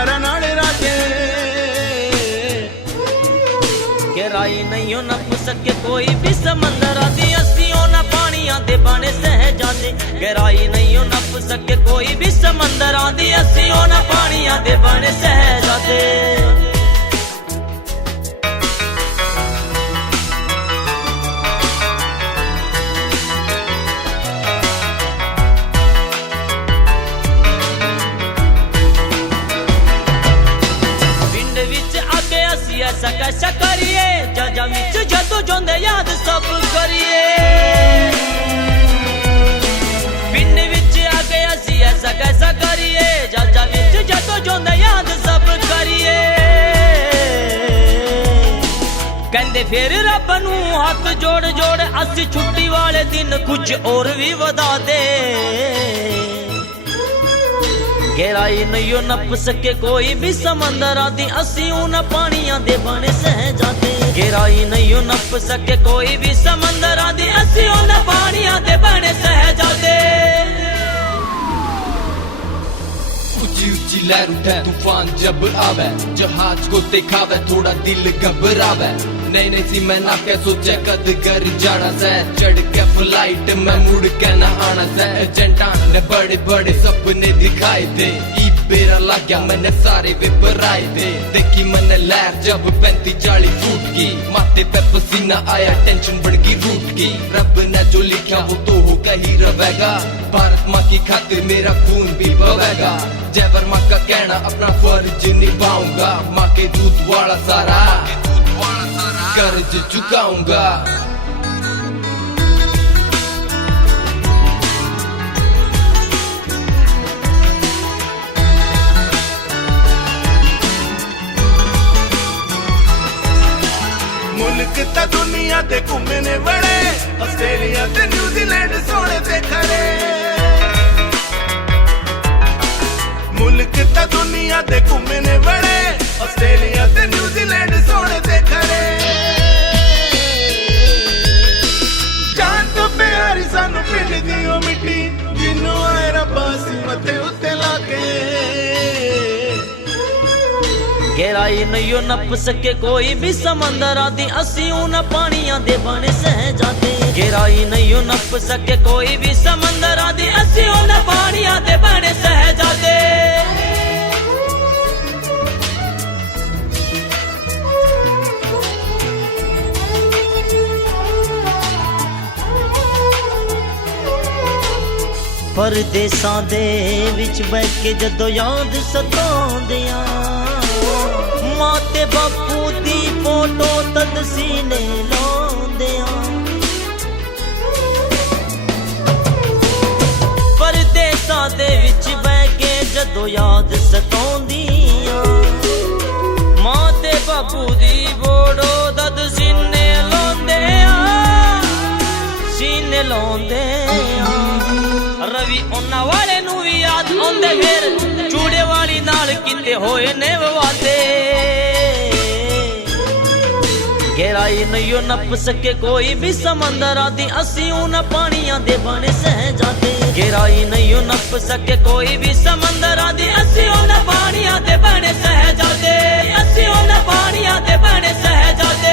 यारा नाल राजे गहराई नहीं हो नप सके कोई भी समंदर आदि असियों ना पानियां दे बने सहजादे गहराई नहीं हो नप सके कोई भी समंदर आदि असियों ना पानियां दे बने सहजादे ऐसा कैसा करिए जजा विच जदों जोंदे याद सब करिए पिंड विच आ गए असी ऐसा कैसा करिए जजा विच जदों जोंदे याद सब करिए कहंदे फिर रब नूं हाथ जोड़ जोड़ असी छुट्टी वाले दिन कुछ और भी वधा दे गहराई नहीं हो नप सके कोई भी समंदर आदि असी उन पानियां दे बने सहजादे गहराई नहीं हो नप सके कोई भी समंदर आदि असी उन पानियां दे बने सहजादे ऊंची ऊंची लहर उठे तूफान जब आवे जहाज को दिखावे थोड़ा दिल घबरावे नहीं नहीं सी मैं ना के सोचे कद कर जाना से चढ़ के फ्लाइट में मुड़ के ना आना से एजेंटा ने बड़े बड़े सपने दिखाए थे बेरा लग गया मैंने सारे पेपर आए थे देखी मैंने लहर जब 35-40 फुट की माथे पे पसीना आया टेंशन बढ़ गई रूट की रब ने जो लिखा वो तो होगा ही रहेगा भारत माँ की खातिर मेरा खून भी बहेगा जयवर माँ का कहना अपना फर्ज निभाऊंगा माँ के दूध वाला सारा कर्ज चुकाऊंगा मुल्क ता दुनिया ते घूमने बड़े ऑस्ट्रेलिया ते न्यूजीलैंड सोने ते खड़े मुल्क ता दुनिया ते घूमने बड़े ऑस्ट्रेलिया ते न्यूजीलैंड सोने ते खड़े जान तो प्यारी सानू पिंड दी ओ मिट्टी जिन्नू आए रब्बा सी मथे उत्ते लाके गहराई नहीं हो नप सके कोई भी समंदर आदि असी उन पानियां दे बने सहजादे गहराई नहीं हो नप सके कोई भी समंदर आदि असी उन पानियां दे बने सहजादे परदेसां दे विच बैठ के जदों याद सताउंदियां मां ते बापू दी फोटो तद सीने लाउंदियां परदेसां दे विच बैठ के जदों याद सताउंदियां मां ते बापू दी फोटो तद सीने लाउंदियां रवि उन्हां वाले नूं भी याद आउंदे फिर चूड़े वाली नाल किते होए ने वादे गहराई नहीं हो नप सके कोई भी समंदर आदि असी उन पानियां दे बने सहजादे गहराई नहीं हो नप सके कोई भी समंदर आदि असी उन पानियां दे बने सहजादे असी उन पानियां दे बने सहजादे।